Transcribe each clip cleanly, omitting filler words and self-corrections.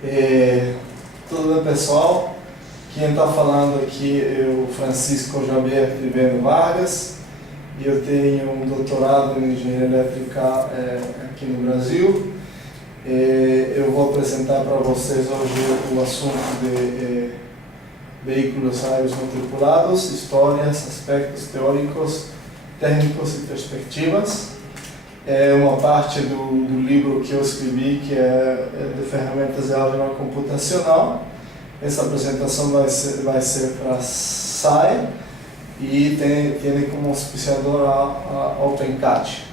Tudo bem, pessoal? Quem está falando aqui é o Francisco Javier Triveno Vargas e eu tenho um doutorado em engenharia elétrica aqui no Brasil. Eu vou apresentar para vocês hoje o assunto de veículos aéreos não tripulados, histórias, aspectos teóricos, técnicos e perspectivas. É uma parte do livro que eu escrevi, que é de ferramentas de álgebra computacional. Essa apresentação vai ser para SAE e tem como auspiciador a OpenCAD.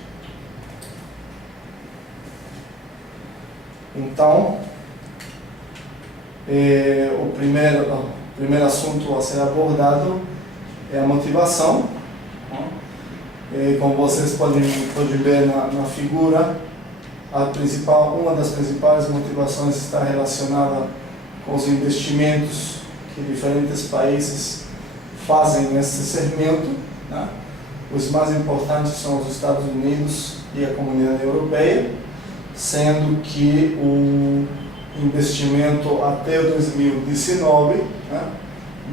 Então, o primeiro assunto a ser abordado é a motivação. Como vocês podem ver na figura, uma das principais motivações está relacionada com os investimentos que diferentes países fazem nesse segmento, né? Os mais importantes são os Estados Unidos e a Comunidade Europeia, sendo que o investimento até 2019, né,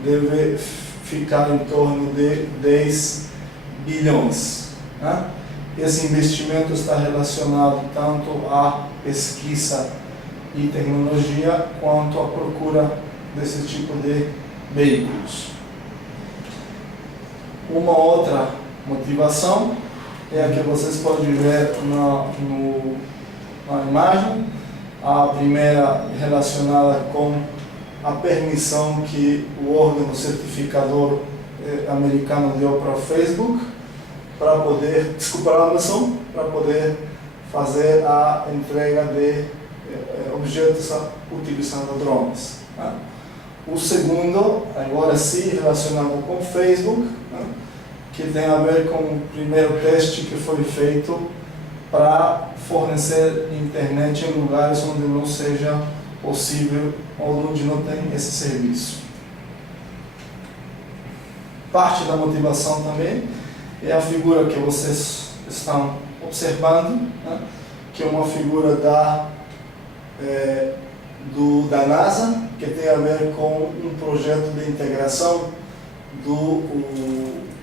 deve ficar em torno de 10 bilhões. Né? Esse investimento está relacionado tanto à pesquisa e tecnologia quanto à procura desse tipo de veículos. Uma outra motivação é a que vocês podem ver na imagem. A primeira relacionada com a permissão que o órgão certificador americano deu para o Facebook, para poder, a Amazon, para poder fazer a entrega de objetos utilizando drones. Né? O segundo, agora sim, relacionado com o Facebook, né? Que tem a ver com o primeiro teste que foi feito para fornecer internet em lugares onde não seja possível ou onde não tem esse serviço. Parte da motivação também é a figura que vocês estão observando, né? Que é uma figura da NASA, que tem a ver com um projeto de integração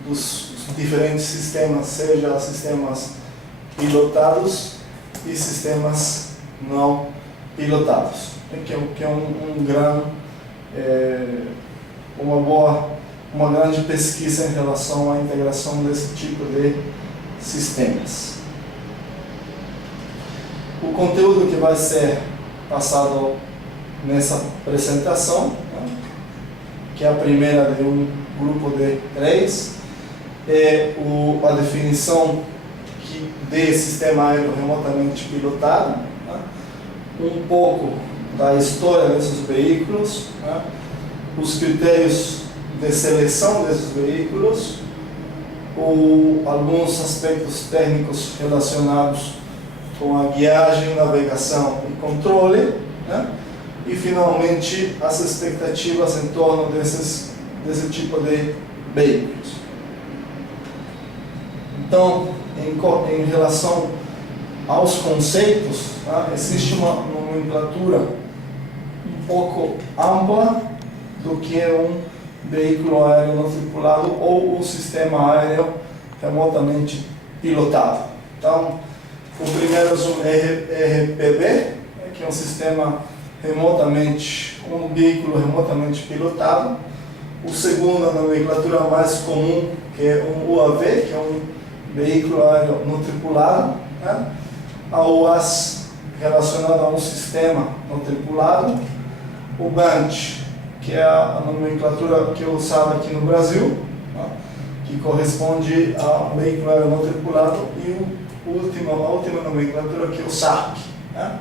dos diferentes sistemas, seja sistemas pilotados e sistemas não pilotados, que é uma grande pesquisa em relação à integração desse tipo de sistemas. O conteúdo que vai ser passado nessa apresentação, né, que é a primeira de um grupo de 3, é a definição de sistema aéreo remotamente pilotado, né, um pouco da história desses veículos, né, os critérios de seleção desses veículos, alguns aspectos técnicos relacionados com a guiagem, navegação e controle, né? E finalmente as expectativas em torno desse tipo de veículos. Então, em relação aos conceitos, tá? Existe uma nomenclatura um pouco ampla do que é um veículo aéreo não tripulado ou um sistema aéreo remotamente pilotado. Então, o primeiro é o RPV, que é um sistema um veículo remotamente pilotado. O segundo, a nomenclatura mais comum, que é um UAV, que é um veículo aéreo não tripulado, né? A UAS, relacionada a um sistema não tripulado. O GANT, que é a nomenclatura que é usada aqui no Brasil, né? Que corresponde a um veículo aéreo não tripulado, e a última nomenclatura, que é o SARC, né?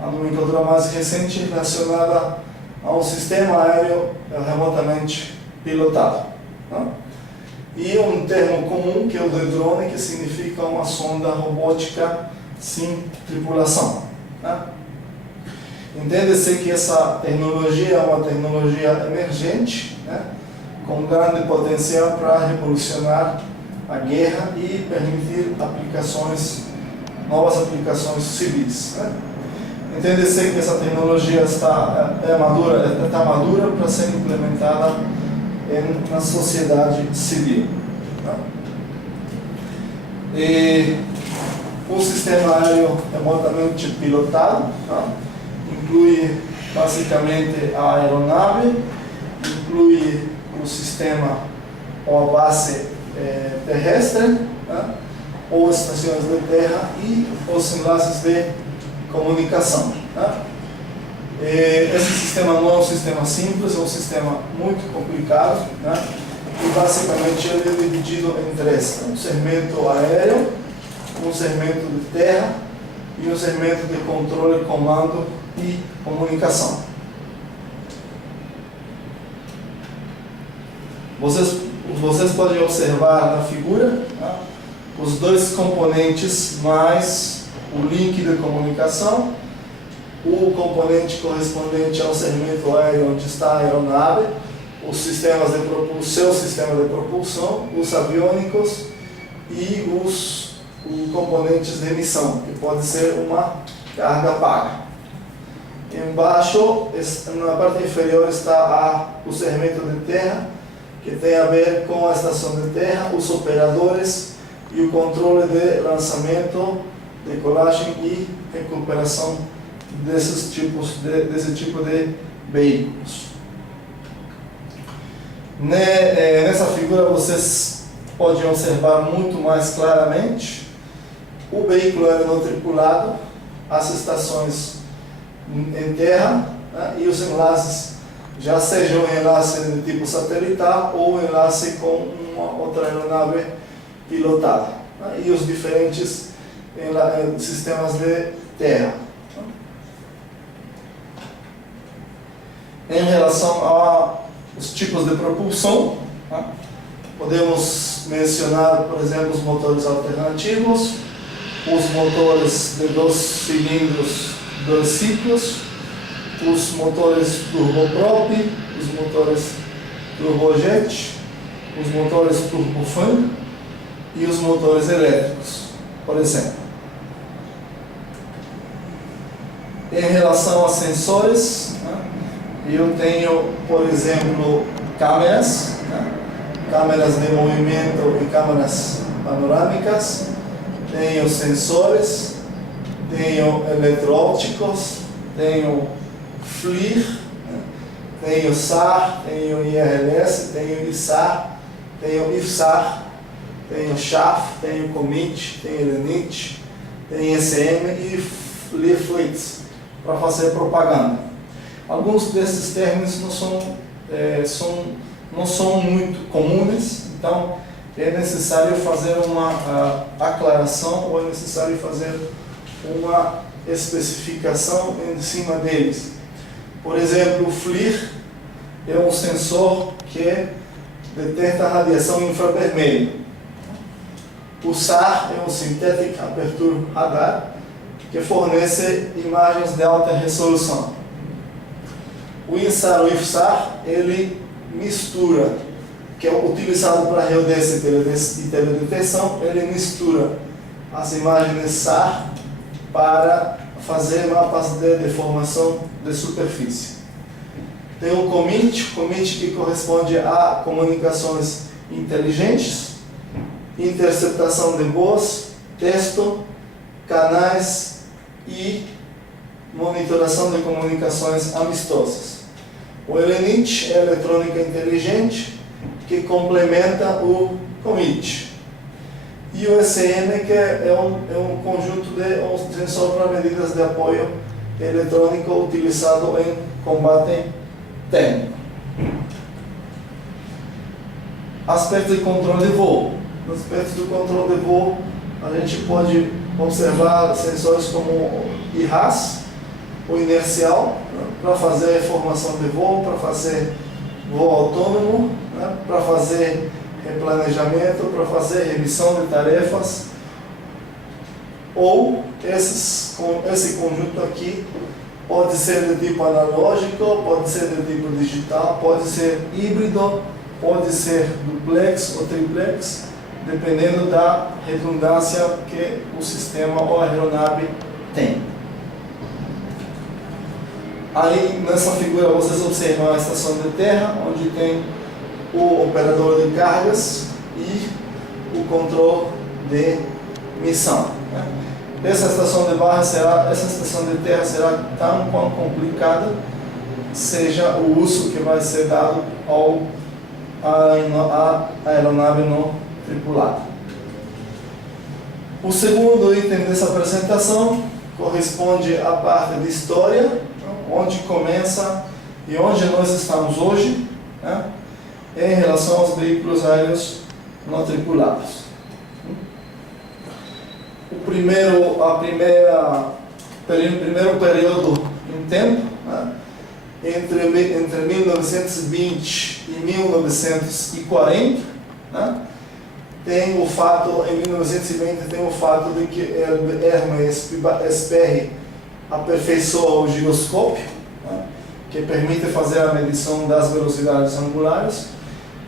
A nomenclatura mais recente relacionada a um sistema aéreo remotamente pilotado, né? E um termo comum, que é o de drone, que significa uma sonda robótica sem tripulação, né? Entende-se que essa tecnologia é uma tecnologia emergente, né? Com grande potencial para revolucionar a guerra e permitir novas aplicações civis, né? entende-se que essa tecnologia está madura para ser implementada na sociedade civil. Tá? E o sistema aéreo remotamente pilotado, tá? Inclui basicamente a aeronave, inclui o sistema ou a base terrestre, tá? Ou estações de terra e os enlaces de comunicação. Tá? Esse sistema não é um sistema simples, é um sistema muito complicado, né? E basicamente ele é dividido em três: um segmento aéreo, um segmento de terra e um segmento de controle, comando e comunicação. Vocês podem observar na figura, tá? Os dois componentes mais o link de comunicação, o componente correspondente ao segmento aéreo onde está a aeronave, os sistemas de propulsão, seu sistema de propulsão, os aviônicos e os componentes de emissão, que pode ser uma carga paga. Embaixo, na parte inferior, está o segmento de terra, que tem a ver com a estação de terra, os operadores e o controle de lançamento, decolagem e recuperação desse tipo de veículos. Nessa figura vocês podem observar muito mais claramente o veículo aéreo tripulado, as estações em terra, né, e os enlaces, já seja um enlace de tipo satelital ou um enlace com uma outra aeronave pilotada, né, e os diferentes sistemas de terra. Em relação aos tipos de propulsão, né, podemos mencionar, por exemplo, os motores alternativos, os motores de 2 cilindros, 2 ciclos, os motores turboprop, os motores turbojet, os motores turbofan e os motores elétricos, por exemplo. Em relação a sensores, né, eu tenho, por exemplo, câmeras, né, câmeras de movimento e câmeras panorâmicas, tenho sensores, tenho eletroópticos, tenho FLIR, né, tenho SAR, tenho IRLS, tenho ISAR, tenho IFSAR, tenho SHAF, tenho COMIT, tenho LENIT, tenho ECM e LeFluids, para fazer propaganda. Alguns desses termos não são muito comuns, então é necessário fazer uma aclaração ou é necessário fazer uma especificação em cima deles. Por exemplo, o FLIR é um sensor que detecta a radiação infravermelha. O SAR é um Synthetic Aperture Radar, que fornece imagens de alta resolução. O INSAR ou IFSAR, ele mistura, que é utilizado para geodésia e teledetecção, ele mistura as imagens de SAR para fazer mapas de deformação de superfície. Tem o COMIT que corresponde a comunicações inteligentes, interceptação de voz, texto, canais e monitoração de comunicações amistosas. O LENIT é eletrônica inteligente, que complementa o COMIT. E o ECM, que é um conjunto de um sensor para medidas de apoio eletrônico utilizado em combate técnico. Aspectos de controle de voo. No aspecto do controle de voo, a gente pode observar sensores como o IRAS, o inercial, né, para fazer formação de voo, para fazer voo autônomo, né, para fazer replanejamento, para fazer revisão de tarefas, ou esse conjunto aqui pode ser de tipo analógico, pode ser de tipo digital, pode ser híbrido, pode ser duplex ou triplex, dependendo da redundância que o sistema ou a aeronave tem. Aí, nessa figura, vocês observam a estação de terra, onde tem o operador de cargas e o controle de missão. Essa estação de terra será tão complicada, seja o uso que vai ser dado à aeronave não tripulada. O segundo item dessa apresentação corresponde à parte de história, onde começa e onde nós estamos hoje, em relação aos veículos aéreos não tripulados. O primeiro período em tempo, entre 1920 e 1940, tem o fato, em 1920 tem o fato de que Hermes Sperry aperfeiçoa o giroscópio, que permite fazer a medição das velocidades angulares.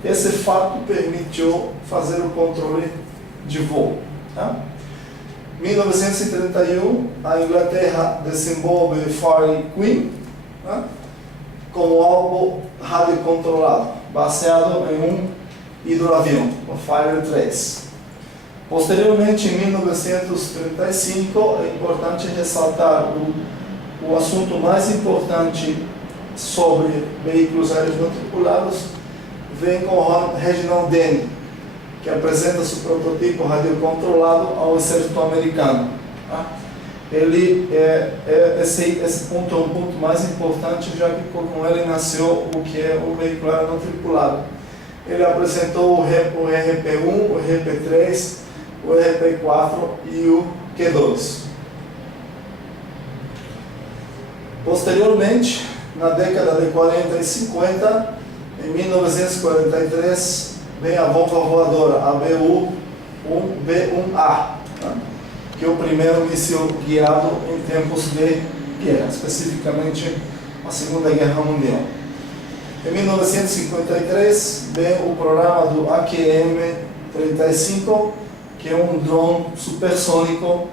Esse fato permitiu fazer o controle de voo. Em 1931, a Inglaterra desenvolve Fairey Queen, como algo radiocontrolado, baseado em um hidroavião, o Fairey 3. Posteriormente, em 1935, é importante ressaltar o assunto mais importante sobre veículos aéreos não tripulados, vem com Reginald Denny, que apresenta seu prototipo radiocontrolado ao exército americano. Esse ponto é um ponto mais importante, já que com ele nasceu o que é o veículo aéreo não tripulado. Ele apresentou o RP-1, o RP-3, o RP-4 e o Q2. Posteriormente, na década de 40 e 50, em 1943, vem a bomba voadora, a B-1A, que é o primeiro míssil guiado em tempos de guerra, especificamente a Segunda Guerra Mundial. Em 1953, vem o programa do AQM-35, que é um drone supersônico,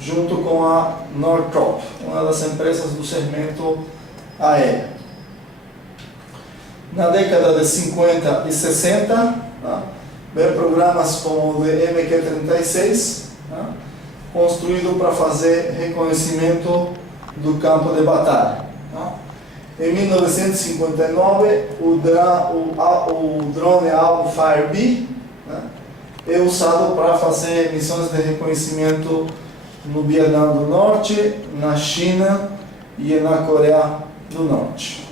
junto com a Northrop, uma das empresas do segmento aéreo. Na década de 50 e 60, vem programas como o de MQ-36, construído para fazer reconhecimento do campo de batalha. Em 1959, o drone alvo Fire-B é usado para fazer missões de reconhecimento no Vietnã do Norte, na China e na Coreia do Norte.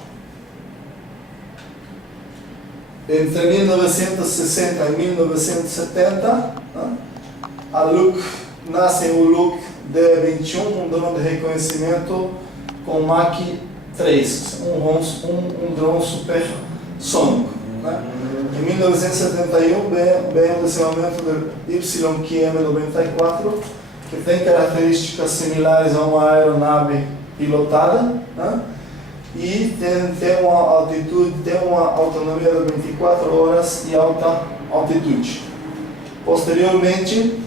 Entre 1960 e 1970, nasce o Look D-21, um drone de reconhecimento com Mach 3, um drone supersônico. Em 1971, vem o desenvolvimento do YQM-94, que tem características similares a uma aeronave pilotada, e tem uma autonomia de 24 horas e alta altitude. Posteriormente,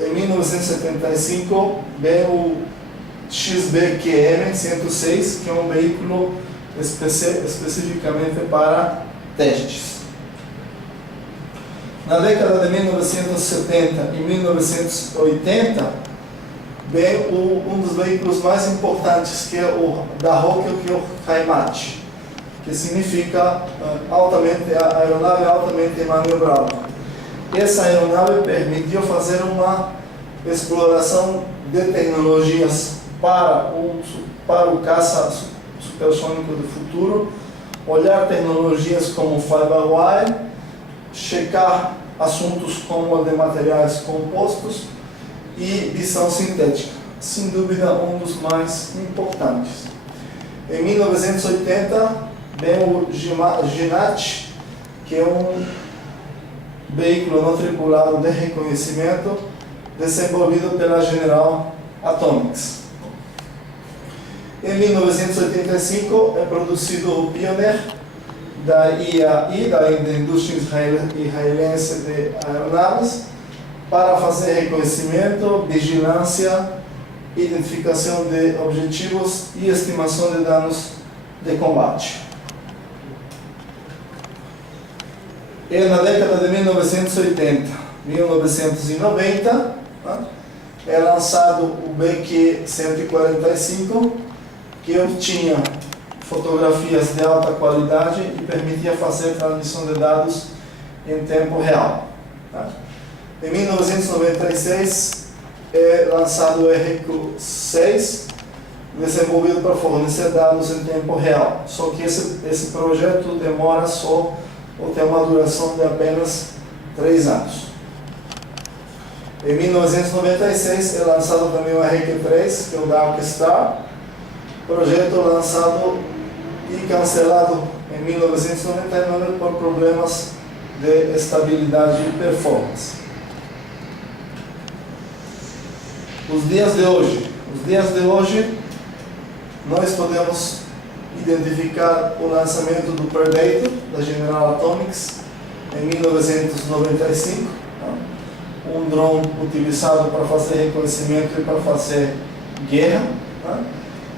em 1975, vem o XBQM-106, que é um veículo especificamente para testes. Na década de 1970 e 1980, vem um dos veículos mais importantes, que é o da Rockwell, que é o Heimat, que significa a aeronave altamente maniobrada. Essa aeronave permitiu fazer uma exploração de tecnologias para o caça supersônico do futuro, olhar tecnologias como Fly-by-Wire, checar assuntos como o de materiais compostos e visão sintética, sem dúvida um dos mais importantes. Em 1980, vem o GNAT, que é um veículo não tripulado de reconhecimento desenvolvido pela General Atomics. Em 1985, é produzido o Pioneer da IAI, da Indústria Israelense de Aeronaves, para fazer reconhecimento, vigilância identificação de objetivos e estimação de danos de combate. E na década de 1980, 1990, é lançado o BQ-145, que obtinha fotografias de alta qualidade e permitia fazer transmissão de dados em tempo real. Em 1996 é lançado o RQ-6, desenvolvido para fornecer dados em tempo real. Só que esse projeto demora ou tem uma duração de apenas 3 anos. Em 1996 é lançado também o RQ-3, que é o Dark Star, projeto lançado e cancelado em 1999 por problemas de estabilidade e performance. Os dias de hoje, nós podemos identificar o lançamento do Predator, da General Atomics, em 1995, um drone utilizado para fazer reconhecimento e para fazer guerra,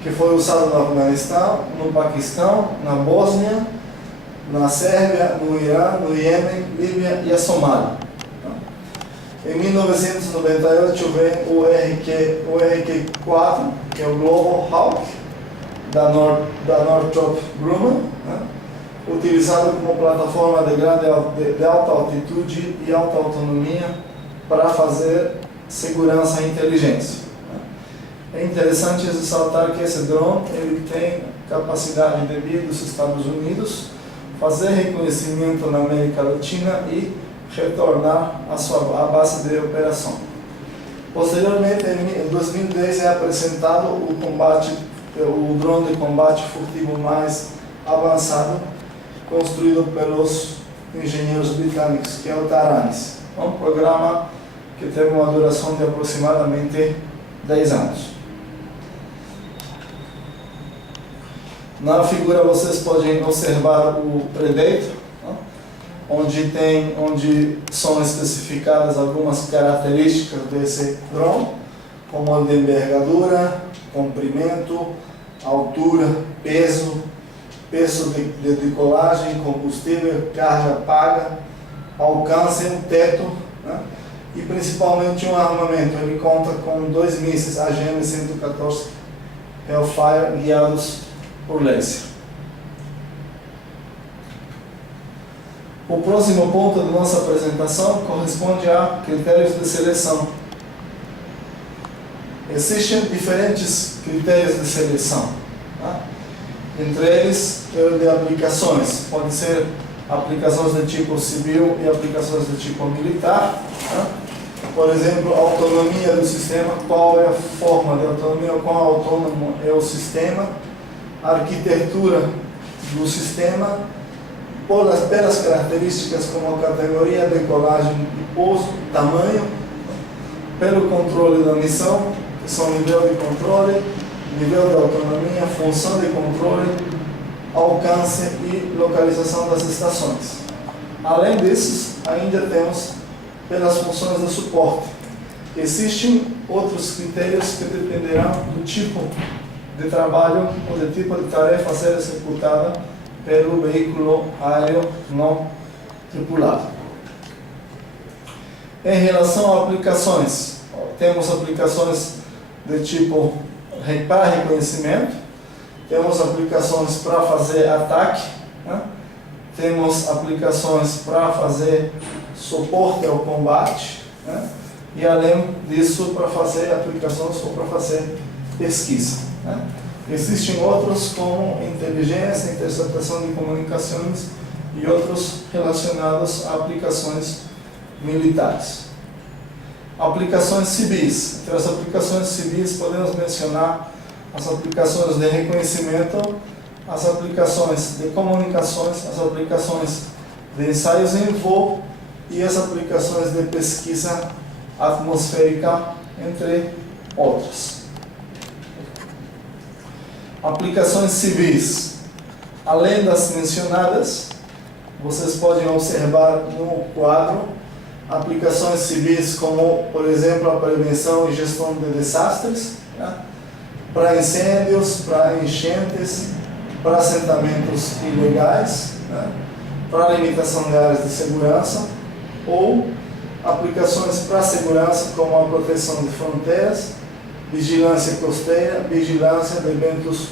que foi usado no Afeganistão, no Paquistão, na Bósnia, na Sérvia, no Irã, no Iêmen, Líbia e a Somália. Em 1998 vem o RQ-4, que é o Global Hawk, da Northrop Grumman, utilizado como plataforma de alta altitude e alta autonomia para fazer segurança e inteligência. É interessante ressaltar que esse drone ele tem capacidade de vir dos Estados Unidos, fazer reconhecimento na América Latina e retornar à base de operação. Posteriormente, em 2010, é apresentado o drone de combate furtivo mais avançado, construído pelos engenheiros britânicos, que é o Taranis. É um programa que teve uma duração de aproximadamente 10 anos. Na figura vocês podem observar o Predator, onde são especificadas algumas características desse drone, como a de envergadura, comprimento, altura, peso de decolagem, combustível, carga paga, alcance, um teto, e principalmente um armamento. Ele conta com 2 mísseis AGM-114 Hellfire guiados por laser. O próximo ponto da nossa apresentação corresponde a critérios de seleção. Existem diferentes critérios de seleção. Entre eles, o de aplicações. Pode ser aplicações de tipo civil e aplicações de tipo militar. Por exemplo, a autonomia do sistema, qual é a forma de autonomia, qual autônomo é o sistema, a arquitetura do sistema, pelas características como a categoria, decolagem e pouso, tamanho, pelo controle da missão, que são nível de controle, nível de autonomia, função de controle, alcance e localização das estações. Além desses, ainda temos pelas funções de suporte. Existem outros critérios que dependerão do tipo de trabalho ou do tipo de tarefa a ser executada pelo veículo aéreo não tripulado. Em relação a aplicações, temos aplicações de tipo para reconhecimento, temos aplicações para fazer ataque, temos aplicações para fazer suporte ao combate, e além disso para fazer aplicações ou para fazer pesquisa. Existem outros como inteligência, interceptação de comunicações e outros relacionados a aplicações militares. Aplicações civis. Entre as aplicações civis podemos mencionar as aplicações de reconhecimento, as aplicações de comunicações, as aplicações de ensaios em voo e as aplicações de pesquisa atmosférica, entre outras. Aplicações civis. Além das mencionadas, vocês podem observar no quadro aplicações civis como, por exemplo, a prevenção e gestão de desastres, né? Para incêndios, para enchentes, para assentamentos ilegais, né? Para limitação de áreas de segurança, ou aplicações para segurança, como a proteção de fronteiras, vigilância costeira, vigilância de eventos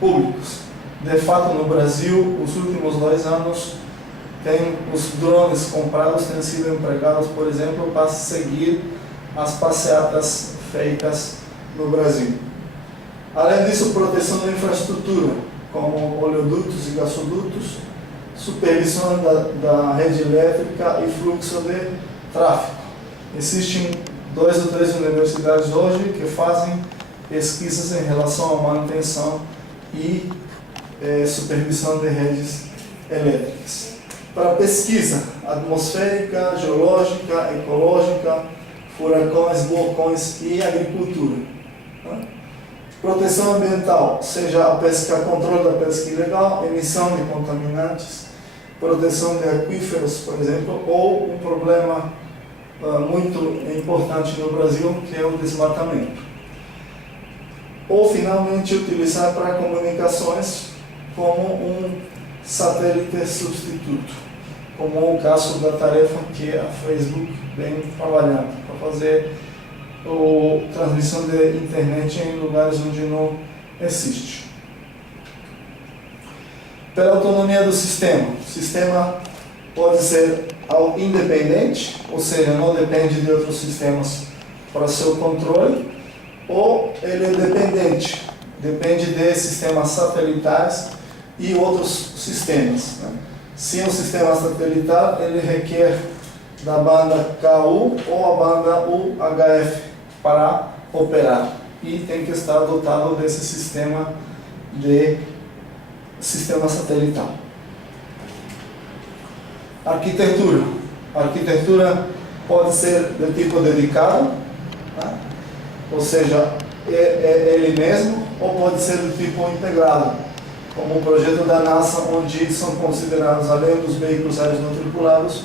públicos. De fato, no Brasil, os últimos 2 anos, os drones comprados têm sido empregados, por exemplo, para seguir as passeatas feitas no Brasil. Além disso, proteção da infraestrutura, como oleodutos e gasodutos, supervisão da rede elétrica e fluxo de tráfego. Existem 2 ou 3 universidades hoje que fazem pesquisas em relação à manutenção e supervisão de redes elétricas. Para pesquisa atmosférica, geológica, ecológica, furacões, vulcões e agricultura, né? Proteção ambiental, seja a pesca, controle da pesca ilegal, emissão de contaminantes, proteção de aquíferos, por exemplo, ou um problema muito importante no Brasil, que é o desmatamento. Ou, finalmente, utilizar para comunicações como um satélite substituto, como o caso da tarefa que a Facebook vem trabalhando, para fazer a transmissão de internet em lugares onde não existe. Pela autonomia do sistema, o sistema pode ser independente, ou seja, não depende de outros sistemas para seu controle, ou ele é dependente, depende de sistemas satelitais e outros sistemas, né? Se um sistema satelital, ele requer da banda KU ou a banda UHF para operar, e tem que estar dotado desse sistema satelital. Arquitetura. A arquitetura pode ser de tipo dedicado, né? Ou seja, é ele mesmo, ou pode ser do tipo integrado, como o projeto da NASA, onde são considerados, além dos veículos aéreos não tripulados,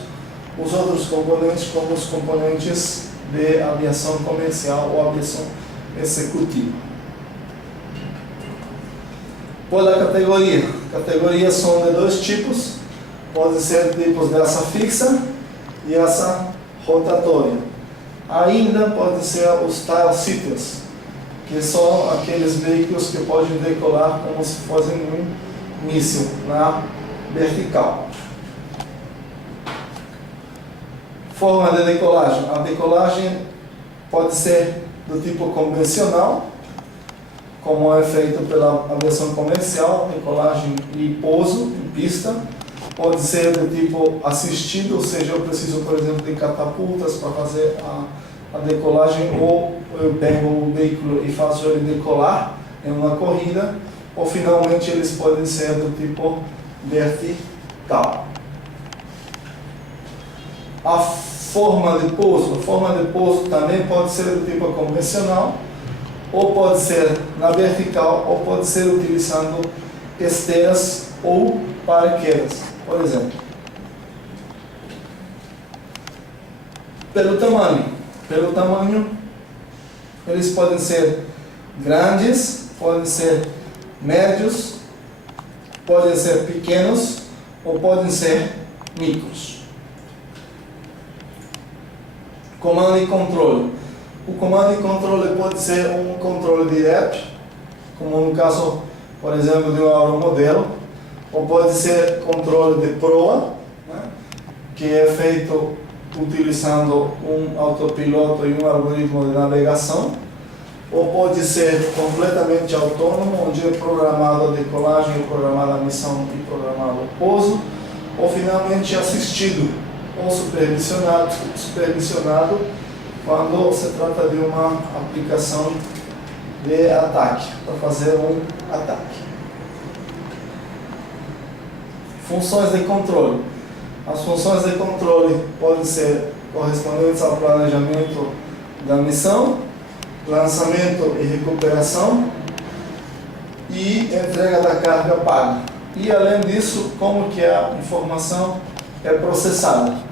os outros componentes, como os componentes de aviação comercial ou aviação executiva. Pela categoria. Categorias são de 2 tipos, pode ser tipos de asa fixa e asa rotatória. Ainda pode ser os tail seaters, que são aqueles veículos que podem decolar como se fossem um míssil na vertical. Forma de decolagem. A decolagem pode ser do tipo convencional, como é feito pela aviação comercial, decolagem e pouso em pista. Pode ser do tipo assistido, ou seja, eu preciso, por exemplo, de catapultas para fazer a decolagem, ou eu pego o veículo e faço ele decolar em uma corrida, ou finalmente eles podem ser do tipo vertical. A forma de pouso também pode ser do tipo convencional, ou pode ser na vertical, ou pode ser utilizando esteiras ou paraquedas, por exemplo. Pelo tamanho, eles podem ser grandes, podem ser médios, podem ser pequenos ou podem ser micros. Comando e controle. O comando e controle pode ser um controle direto, como no caso, por exemplo, de um aeromodelo, ou pode ser controle de proa, né, que é feito utilizando um autopiloto e um algoritmo de navegação, ou pode ser completamente autônomo, onde é programado a decolagem, programada a missão e programado o pouso, ou finalmente assistido ou supervisionado quando se trata de uma aplicação de ataque, para fazer um ataque. Funções de controle. As funções de controle podem ser correspondentes ao planejamento da missão, lançamento e recuperação e entrega da carga paga. E além disso, como que a informação é processada.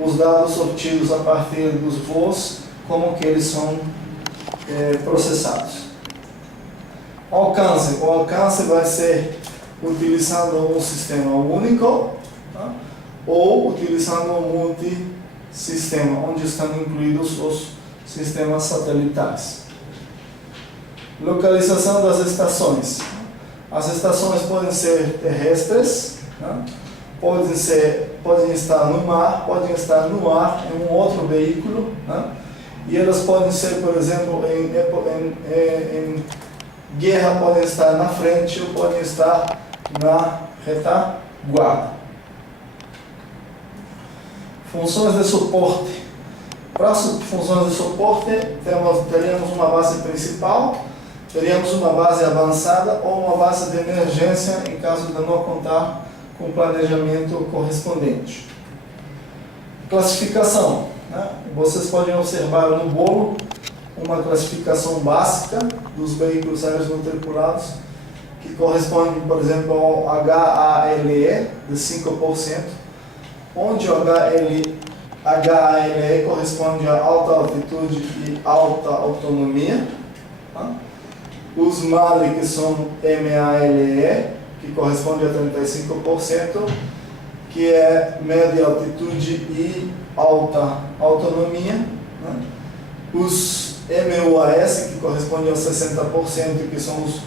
Os dados obtidos a partir dos voos, como que eles são processados. O alcance vai ser utilizando um sistema único, tá? Ou utilizando um multissistema, onde estão incluídos os sistemas satelitais. Localização das estações. As estações podem ser terrestres, né? Podem estar no mar, podem estar no ar, em um outro veículo, né? E elas podem ser, por exemplo, em guerra, podem estar na frente ou podem estar na retaguarda. Funções de suporte. Para as funções de suporte, teríamos uma base principal, teríamos uma base avançada ou uma base de emergência em caso de não contar com o planejamento correspondente. Classificação, né? Vocês podem observar no bolo uma classificação básica dos veículos aéreos não tripulados, que corresponde, por exemplo, ao HALE de 5%, onde o HALE corresponde a alta altitude e alta autonomia. Tá? Os MALE, que são MALE, que corresponde a 35%, que é média altitude e alta autonomia. Né? Os MUAS, que corresponde a 60%, que são os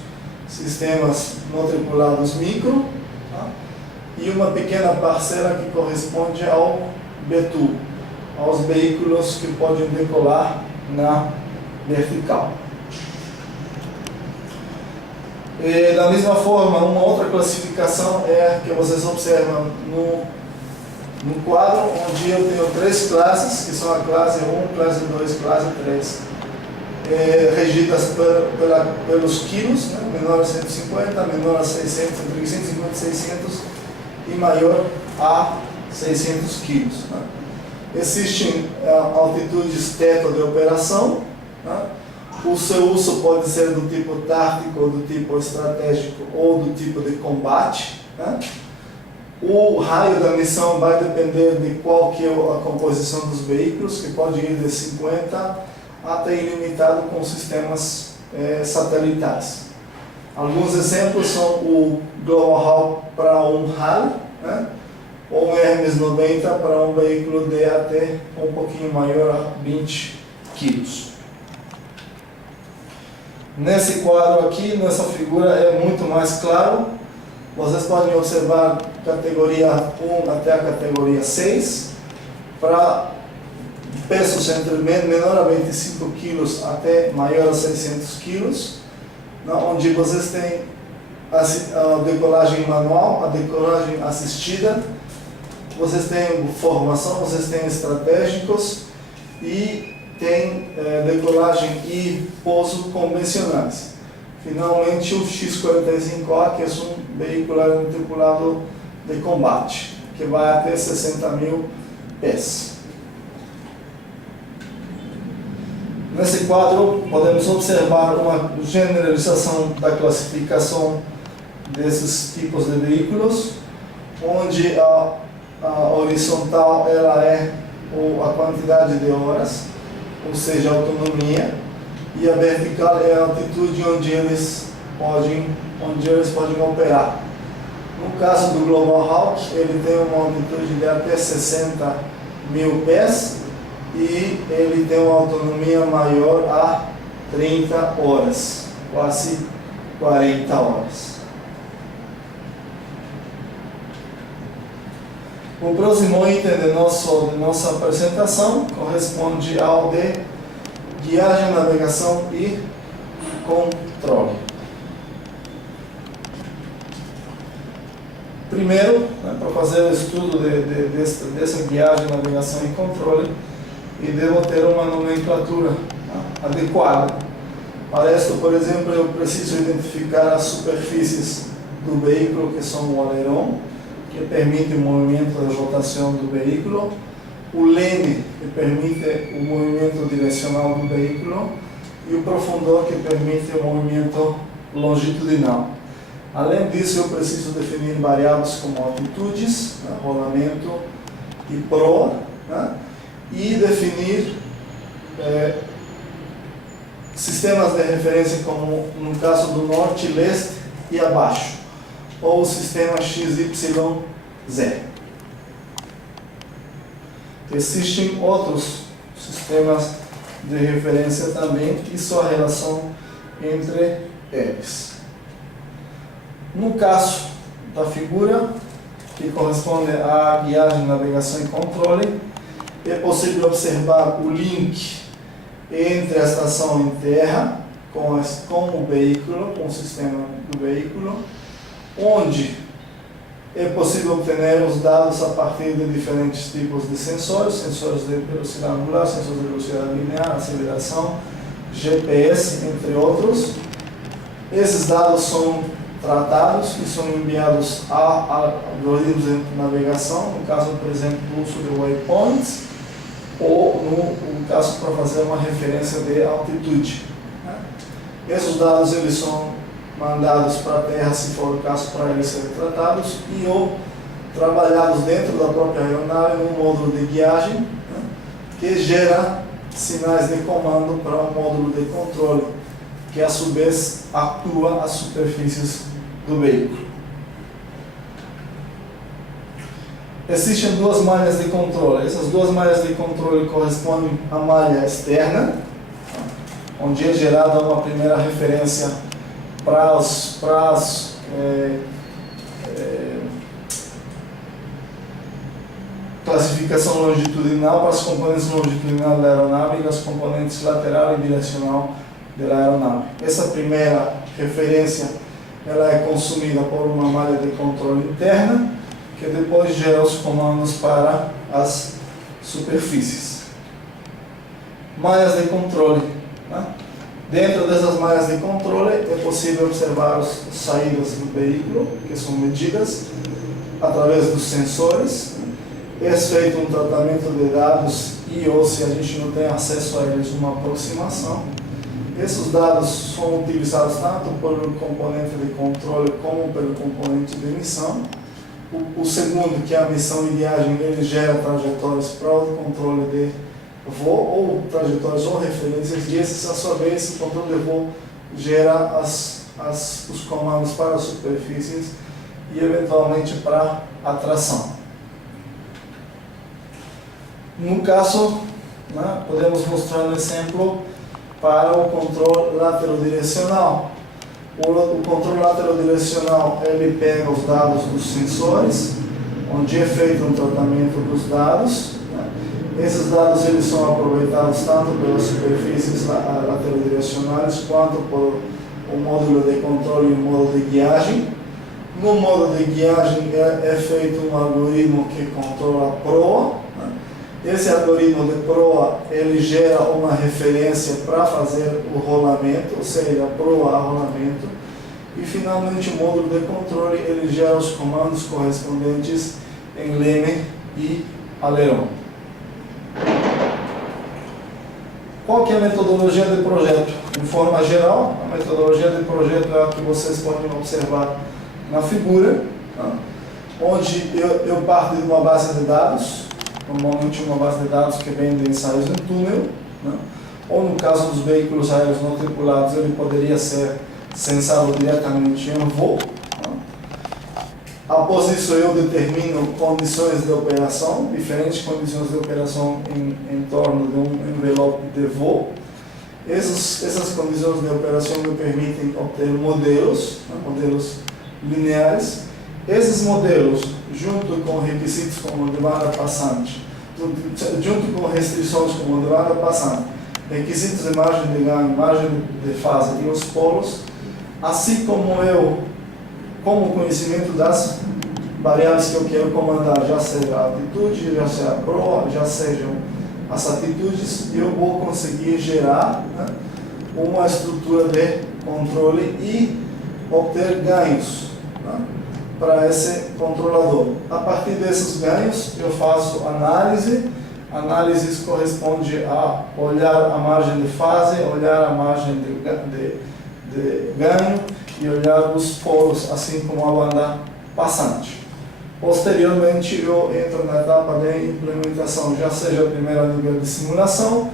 sistemas não tripulados micro. Tá? E uma pequena parcela que corresponde ao BTU, aos veículos que podem decolar na vertical. E, da mesma forma, uma outra classificação é a que vocês observam no quadro, onde eu tenho 3 classes, que são a classe 1, classe 2, classe 3, regidas pelos quilos, né? Menor a 150, menor a 600, entre 150 e 600 e maior a 600 quilos. Né? Existem altitudes teto de operação. Né? O seu uso pode ser do tipo tático, do tipo estratégico ou do tipo de combate. Né? O raio da missão vai depender de qual que é a composição dos veículos, que pode ir de 50 até ilimitado com sistemas satelitais. Alguns exemplos são o Global Hawk para um HAL, né? Ou um Hermes 90 para um veículo de até um pouquinho maior a 20 quilos. Nesse quadro aqui, nessa figura, é muito mais claro. Vocês podem observar categoria 1 até a categoria 6, para pesos entre menor a 25 quilos até maior a 600 quilos, onde vocês têm a decolagem manual, a decolagem assistida, vocês têm formação, vocês têm estratégicos e tem decolagem e pouso convencionais. Finalmente, o X-45A, que é um veículo tripulado de combate, que vai até 60 mil pés. Nesse quadro, podemos observar uma generalização da classificação desses tipos de veículos, onde a horizontal ela é a quantidade de horas, ou seja, a autonomia, e a vertical é a altitude onde eles podem operar. No caso do Global Hawk, ele tem uma altitude de até 60 mil pés e ele tem uma autonomia maior a 30 horas, quase 40 horas. O próximo item de nossa apresentação corresponde ao de guiagem, navegação e controle. Primeiro, para fazer o estudo dessa guiagem, navegação e controle, e devo ter uma nomenclatura adequada. Para isso, por exemplo, eu preciso identificar as superfícies do veículo, que são o aileron, que permite o movimento da rotação do veículo, o leme, que permite o movimento direcional do veículo, e o profundor, que permite o movimento longitudinal. Além disso, eu preciso definir variáveis como altitudes, rolamento e proa, e definir sistemas de referência como no caso do norte, leste e abaixo, ou o sistema XYZ. Existem outros sistemas de referência também e sua relação entre eles. No caso da figura, que corresponde à guiagem, navegação e controle, é possível observar o link entre a estação em terra com o veículo, com o sistema do veículo, onde é possível obter os dados a partir de diferentes tipos de sensores, sensores de velocidade angular, sensores de velocidade linear, aceleração, GPS, entre outros. Esses dados são tratados e são enviados a algoritmos de navegação, no caso, por exemplo, do uso de waypoints, ou no caso para fazer uma referência de altitude. Esses dados eles são mandados para a Terra, se for o caso, para eles serem tratados e ou trabalhados dentro da própria aeronave num módulo de guiagem, que gera sinais de comando para um módulo de controle, que a sua vez atua as superfícies do veículo. Existem duas malhas de controle. Essas duas malhas de controle correspondem à malha externa, onde é gerada uma primeira referência para as classificação longitudinal, para as componentes longitudinais da aeronave e as componentes lateral e direcional da aeronave. Essa primeira referência ela é consumida por uma malha de controle interna, que depois gera os comandos para as superfícies. Malhas de controle. Dentro dessas malhas de controle é possível observar as saídas do veículo, que são medidas através dos sensores. É feito um tratamento de dados e ou, se a gente não tem acesso a eles, uma aproximação. Esses dados são utilizados tanto pelo componente de controle como pelo componente de missão. O segundo, que é a missão e guiagem, ele gera trajetórias para o controle de voo, ou trajetórias ou referências, e esses, a sua vez, o controle de voo gera os comandos para as superfícies e, eventualmente, para a tração. No caso, podemos mostrar um exemplo para o controle laterodirecional. O controle laterodirecional, ele pega os dados dos sensores, onde é feito um tratamento dos dados. Esses dados eles são aproveitados tanto pelas superfícies laterodirecionais quanto por o módulo de controle e o módulo de guiagem. No módulo de guiagem é feito um algoritmo que controla a proa. Esse algoritmo de proa ele gera uma referência para fazer o rolamento, ou seja, proa a rolamento. E finalmente o módulo de controle ele gera os comandos correspondentes em leme e alerão. Qual que é a metodologia de projeto? De forma geral, a metodologia de projeto é a que vocês podem observar na figura, onde eu parto de uma base de dados, normalmente uma base de dados que vem de ensaios em túnel, ou no caso dos veículos aéreos não tripulados, ele poderia ser sensado diretamente em voo. Após isso, eu determino condições de operação, diferentes condições de operação em torno de um envelope de voo. Essas condições de operação me permitem obter modelos, modelos lineares. Esses modelos, junto com requisitos como demanda passante, junto com restrições como demanda passante, requisitos de margem de ganho, margem de fase e os polos, assim como como conhecimento das variáveis que eu quero comandar, já seja a altitude, já seja a proa, já sejam as atitudes, eu vou conseguir gerar uma estrutura de controle e obter ganhos para esse controlador. A partir desses ganhos, eu faço análise. Análises corresponde a olhar a margem de fase, olhar a margem de ganho e olhar os polos, assim como a banda passante. Posteriormente, eu entro na etapa de implementação, já seja primeiro a nível de simulação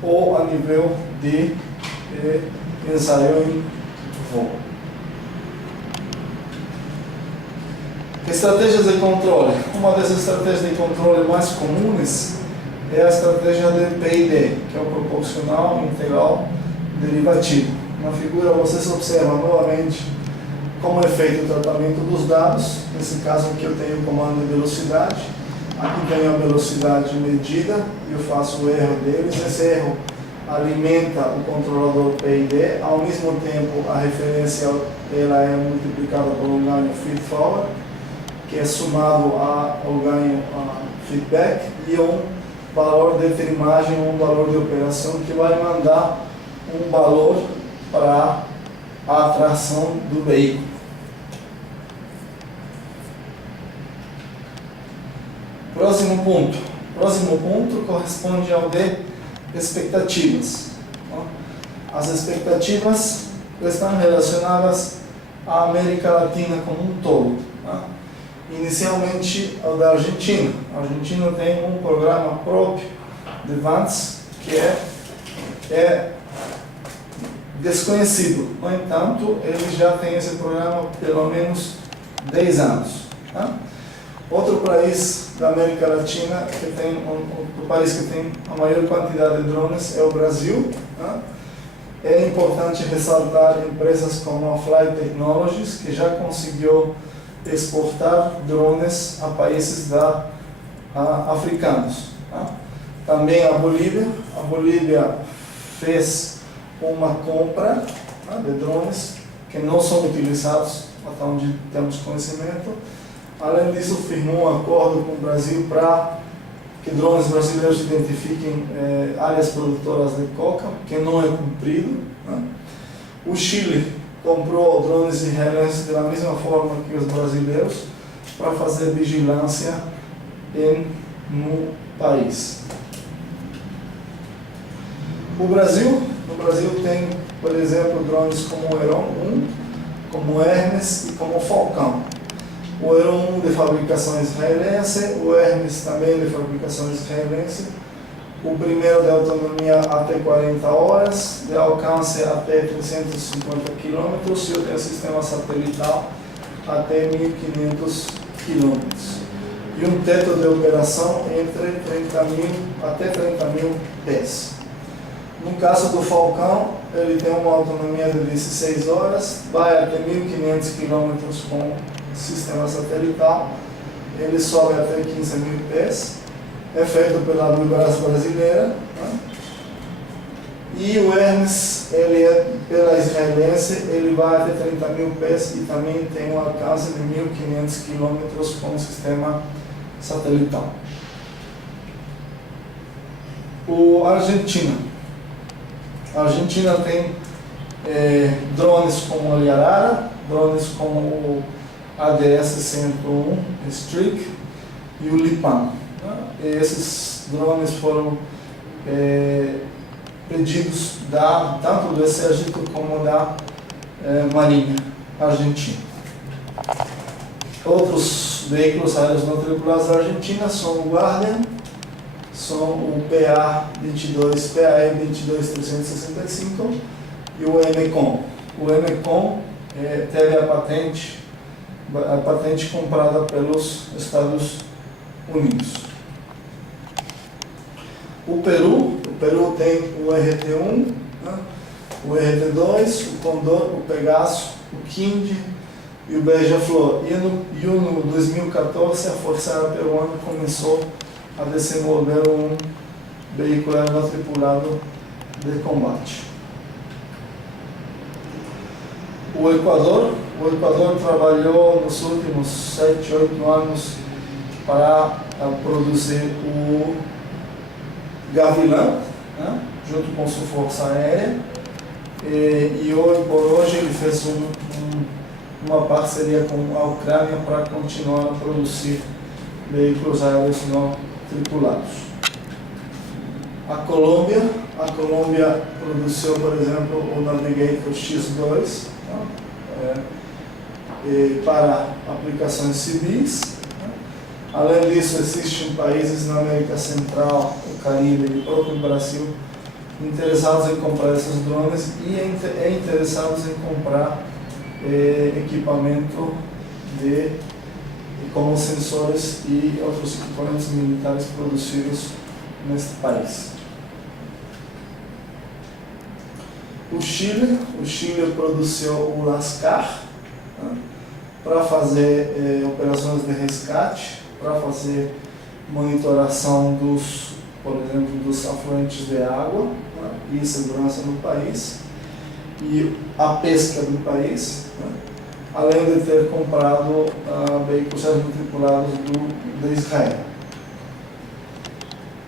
ou a nível de e ensaiou em voo. Estratégias de controle. Uma das estratégias de controle mais comuns é a estratégia de PID, que é o proporcional, integral, derivativo. Na figura vocês observam novamente como é feito o tratamento dos dados. Nesse caso aqui eu tenho o comando de velocidade, aqui tenho a velocidade medida e eu faço o erro deles. Esse erro alimenta o controlador PID, ao mesmo tempo a referência ela é multiplicada por um ganho feed-forward, que é somado ao ganho feedback, e um valor de trimagem, um valor de operação que vai mandar um valor para a atração do veículo. Próximo ponto. Próximo ponto corresponde ao de expectativas. As expectativas estão relacionadas à América Latina como um todo. Inicialmente, o da Argentina. A Argentina tem um programa próprio de VANTS que é desconhecido. No entanto, eles já têm esse programa há pelo menos 10 anos. Outro país da América Latina, o país que tem a maior quantidade de drones é o Brasil. É importante ressaltar empresas como a Fly Technologies, que já conseguiu exportar drones a países africanos. Também a Bolívia. A Bolívia fez uma compra de drones que não são utilizados, até onde temos conhecimento. Além disso, firmou um acordo com o Brasil para que drones brasileiros identifiquem áreas produtoras de coca, que não é cumprido. O Chile comprou drones israelenses da mesma forma que os brasileiros para fazer vigilância no país. No Brasil tem, por exemplo, drones como o Heron 1, como o Hermes e como o Falcão. O Heron 1 de fabricação israelense, o Hermes também de fabricação israelense. O primeiro de autonomia até 40 horas, de alcance até 350 km, e eu tenho sistema satelital até 1.500 km. E um teto de operação entre 30.000 até 30.000 pés. No caso do Falcão, ele tem uma autonomia de 16 horas, vai até 1.500 km com sistema satelital, ele sobe até 15.000 pés, é feito pela Blue brasileira, e o Hermes, ele é pela israelense, ele vai até 30.000 pés e também tem um alcance de 1.500 km com sistema satelital. A Argentina tem drones como o Yarara, drones como o ADS-101 Streak e o Lipan. Esses drones foram pedidos tanto do Exército como da Marinha Argentina. Outros veículos aéreos não tripulados da Argentina são o Guardian, são o PAE-22365 e o MECOM. O MECOM teve a patente comprada pelos Estados Unidos. O Peru tem o RT-1, o RT-2, o Condor, o Pegaso, o King e o Beija-Flor. E no 2014 a Força Aérea Peruana começou a desenvolver um veículo aéreo tripulado de combate. O Equador trabalhou nos últimos 7, 8 anos para produzir o Gavilã, junto com sua Força Aérea, e por hoje ele fez uma parceria com a Ucrânia para continuar a produzir veículos aéreos não tripulados. A Colômbia produziu, por exemplo, o Navigator X2 para aplicações civis. Além disso, existem países na América Central, o Caribe e o próprio Brasil interessados em comprar esses drones e interessados em comprar equipamento como sensores e outros equipamentos militares produzidos neste país. O Chile produziu o LASCAR, né, para fazer operações de resgate, para fazer monitoração por exemplo, dos afluentes de água, né, e segurança no país, e a pesca do país, né, além de ter comprado veículos tripulados de Israel.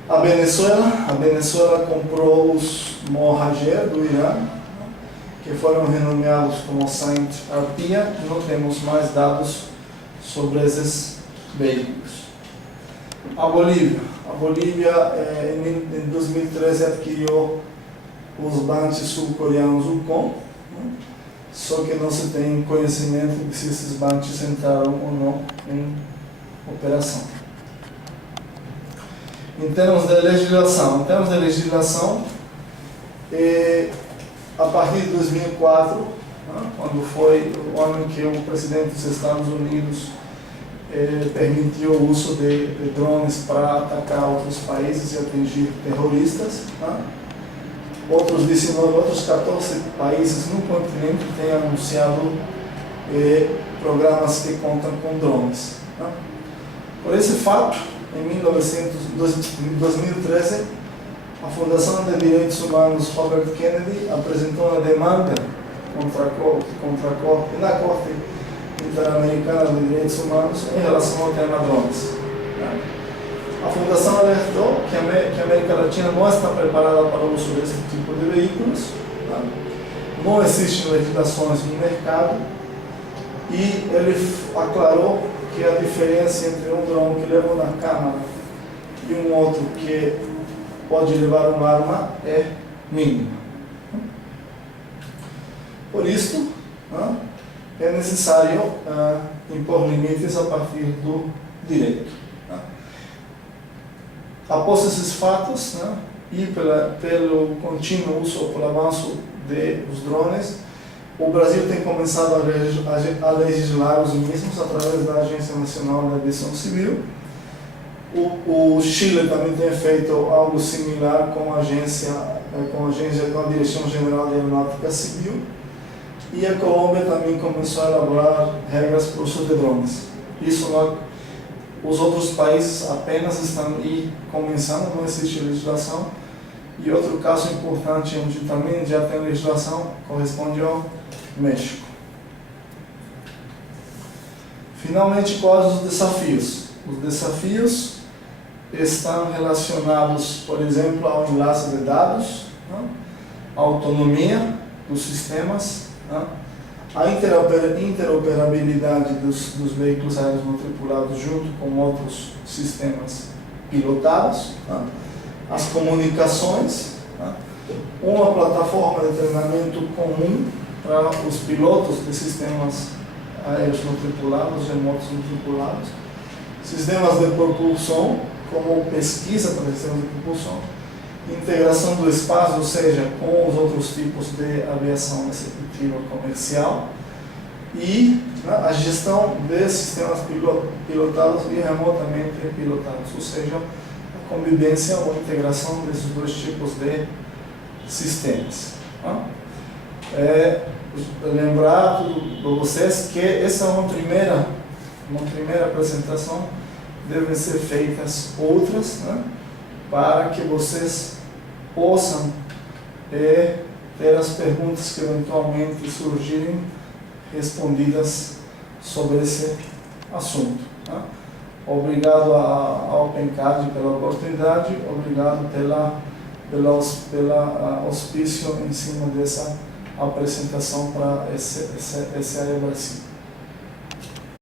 A Venezuela comprou os Mohajer do Irã, que foram renomeados como Saint Arpia. Não temos mais dados sobre esses veículos. A Bolívia em 2013 adquiriu os Bantis sul-coreanos Ucon, né? Só que não se tem conhecimento de se esses Bantis entraram ou não em operação. Em termos de legislação, a partir de 2004, né, quando foi o ano em que o presidente dos Estados Unidos permitiu o uso de drones para atacar outros países e atingir terroristas, né, outros 14 países no continente têm anunciado programas que contam com drones. Né. Por esse fato, em 2013, a Fundação de Direitos Humanos Robert Kennedy apresentou uma demanda contra a Corte Interamericana de Direitos Humanos em relação ao tema drones. A Fundação alertou que a América Latina não está preparada para o uso desse tipo de veículos, não existem legislações no mercado, e ele aclarou que a diferença entre um drone que leva na câmara e um outro que pode levar uma arma é mínima. Por isso, é necessário impor limites a partir do direito. Após esses fatos, e pelo contínuo uso, pelo avanço dos drones, o Brasil tem começado a legislar os mesmos através da Agência Nacional de Aviação Civil. O Chile também tem feito algo similar com a Direção Geral de Aeronáutica Civil. E a Colômbia também começou a elaborar regras para o uso de drones. Os outros países apenas estão começando, não existe legislação. E outro caso importante, onde também já tem legislação, corresponde ao México. Finalmente, quais os desafios? Os desafios estão relacionados, por exemplo, ao enlace de dados, à autonomia dos sistemas, a interoperabilidade dos veículos aéreos não tripulados junto com outros sistemas pilotados, as comunicações, uma plataforma de treinamento comum para os pilotos de sistemas aéreos não tripulados, remotos não tripulados, sistemas de propulsão, como pesquisa para sistemas de propulsão, integração do espaço, ou seja, com os outros tipos de aviação executiva comercial, e a gestão de sistemas pilotados e remotamente pilotados, ou seja, a convivência ou integração desses dois tipos de sistemas. Lembrar para vocês que essa é uma primeira apresentação, devem ser feitas outras, para que vocês possam ter as perguntas que eventualmente surgirem respondidas sobre esse assunto. Obrigado ao OpenCAD pela oportunidade, obrigado pelo auspício em cima dessa apresentação para esse Brasil.